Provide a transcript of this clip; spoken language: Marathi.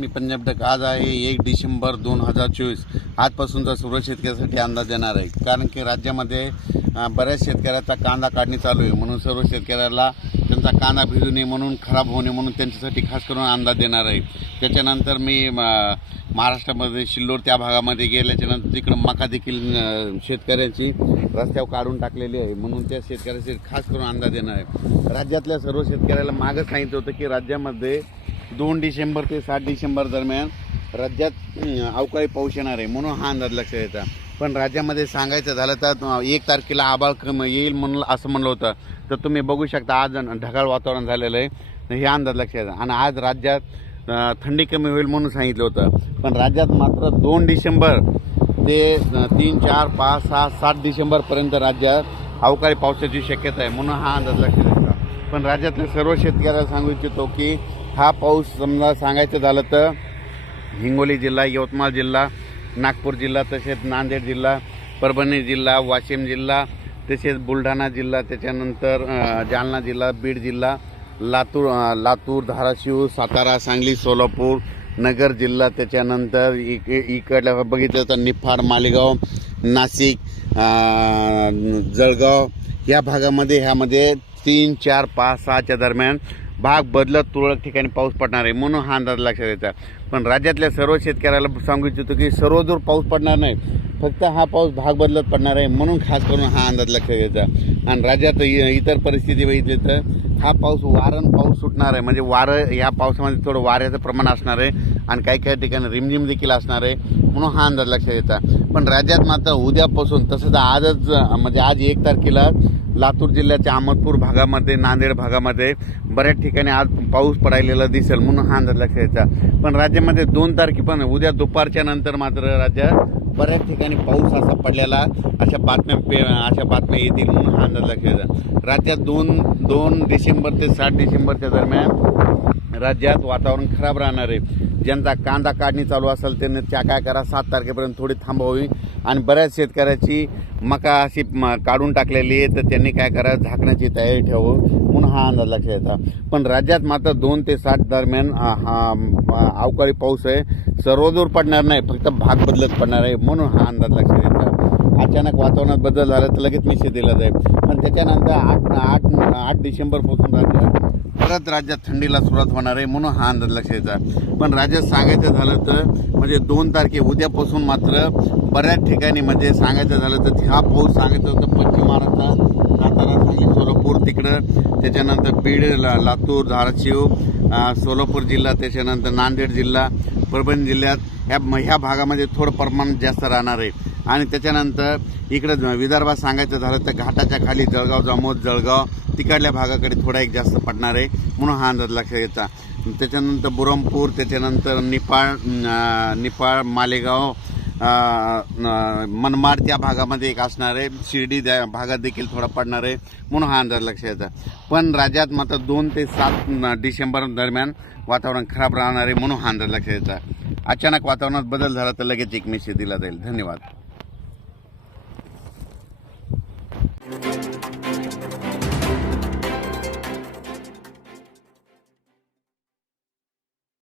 मी पंजाब टक्के आज आहे एक डिसेंबर दोन हजार चोवीस आजपासूनचा सुरत शेतकऱ्यासाठी अंदाज देणार आहे कारण की राज्यामध्ये बऱ्याच शेतकऱ्याचा कांदा काढणी चालू आहे म्हणून सर्व शेतकऱ्याला त्यांचा कांदा भिजू नये म्हणून खराब होऊ नये म्हणून त्यांच्यासाठी खास करून अंदाज देणार आहे त्याच्यानंतर मी महाराष्ट्रामध्ये शिल्लोर त्या भागामध्ये गेल्याच्यानंतर तिकडं मका देखील शेतकऱ्यांची रस्त्यावर काढून टाकलेली आहे म्हणून त्या शेतकऱ्याचे खास करून अंदाज देणार आहे राज्यातल्या सर्व शेतकऱ्याला मागं सांगितलं होतं की राज्यामध्ये दोन डिसेंबर ते सात डिसेंबर दरम्यान राज्यात अवकाळी पाऊस येणार आहे म्हणून हा अंदाज लक्षात येतात पण राज्यामध्ये सांगायचं झालं तर एक तारखेला आबाळ क्रम येईल म्हणून असं म्हणलं होतं तर तुम्ही बघू शकता आज ढगाळ वातावरण झालेलं आहे हे अंदाज लक्षात येतात आणि आज राज्यात थंडी कमी होईल म्हणून सांगितलं होतं पण राज्यात मात्र दोन डिसेंबर ते तीन चार पाच सहा सात डिसेंबरपर्यंत राज्यात अवकाळी पावसाची शक्यता आहे म्हणून हा अंदाज लक्षात येतो पण राज्यातल्या सर्व शेतकऱ्याला सांगू इच्छितो की हा पाऊस समजा सांगायचं झालं तर हिंगोली जिल्हा यवतमाळ जिल्हा नागपूर जिल्हा तसेच नांदेड जिल्हा परभणी जिल्हा वाशिम जिल्हा तसेच बुलढाणा जिल्हा त्याच्यानंतर जालना जिल्हा बीड जिल्हा लातूर लातूर धाराशिव सातारा सांगली सोलापूर नगर जिल्हा त्याच्यानंतर इक इकडल्या बघितलं तर निफाड मालेगाव नाशिक जळगाव या भागामध्ये ह्यामध्ये तीन चार पाच सहाच्या दरम्यान भाग बदलत तुरळक ठिकाणी पाऊस पडणार आहे म्हणून हा अंदाज लक्षात यायचा पण राज्यातल्या सर्व शेतकऱ्याला सांगू इच्छितो की सर्वदूर पाऊस पडणार नाही फक्त हा पाऊस भाग बदलत पडणार आहे म्हणून खास करून हा अंदाज लक्षात घ्यायचा आणि राज्यात इतर परिस्थिती बघितली तर हा पाऊस वारण पाऊस सुटणार आहे म्हणजे वारं या पावसामध्ये थोडं वाऱ्याचं प्रमाण असणार आहे आणि काही काही ठिकाणी रिमझिम देखील असणार आहे म्हणून हा अंदाज लक्षात येतात पण राज्यात मात्र उद्यापासून तसंच आजच म्हणजे आज एक तारखेला लातूर जिल्ह्याच्या अहमदपूर भागामध्ये नांदेड भागामध्ये बऱ्याच ठिकाणी आज पाऊस पडायलेला दिसेल म्हणून हा अंदाज लक्षात यायचा पण राज्यामध्ये दोन तारखे पण उद्या दुपारच्या नंतर मात्र राज्यात बऱ्याच ठिकाणी पाऊस असा पडलेला अशा बातम्या पे अशा बातम्या येतील म्हणून हा अंदाज लक्षात राज्यात दोन दोन डिसेंबर ते सात डिसेंबरच्या दरम्यान राज्यात वातावरण खराब राहणार आहे ज्यांचा कांदा काढणी चालू असेल त्यांनी त्या काय करा सात तारखेपर्यंत थोडी थांबावी आणि बऱ्याच शेतकऱ्याची मका अशी काढून टाकलेली आहे तर त्यांनी काय करा झाकण्याची तयारी ठेवू म्हणून हा अंदाज लक्षात येतात पण राज्यात मात्र दोन ते सात दरम्यान हा अवकाळी पाऊस आहे सर्वदूर पडणार नाही फक्त भाग बदलत पडणार आहे म्हणून हा अंदाज लक्षात येतात अचानक वातावरणात बदल झाला तर लगेच मी दिला जाईल पण त्याच्यानंतर आठ आठ आठ डिसेंबरपासून राज्यात परत राज्यात थंडीला सुरुवात होणार आहे म्हणून हा अंदाज लक्षात येतात पण राज्यात सांगायचं झालं तर म्हणजे दोन तारखे उद्यापासून मात्र बऱ्याच ठिकाणी म्हणजे सांगायचं झालं तर हा पाऊस सांगायचं होतं पश्चिम महाराष्ट्रात सातारा सांगली सोलापूर तिकडं त्याच्यानंतर बीड लातूर धाराशिव सोलापूर जिल्हा त्याच्यानंतर नांदेड जिल्हा परभणी जिल्ह्यात ह्या ह्या भागामध्ये थोडं प्रमाण जास्त राहणार आहे आणि त्याच्यानंतर इकडं विदर्भात सांगायचं झालं तर घाटाच्या खाली जळगाव जामोद जळगाव तिकडल्या भागाकडे थोडा एक जास्त पडणार आहे म्हणून हा अंदाज लक्षात घ्यायचा त्याच्यानंतर बुरमपूर त्याच्यानंतर निपाळ निपाळ मालेगाव मनमाड त्या भागामध्ये एक असणार आहे शिर्डी त्या भागात देखील थोडा पडणार आहे म्हणून हा अंदाज लक्षात येतं पण राज्यात मात्र दोन ते सात डिसेंबर दरम्यान वातावरण खराब राहणार आहे म्हणून हा अंदाज लक्ष येतं अचानक वातावरणात बदल झाला तर लगेच एक मेसेज दिला जाईल धन्यवाद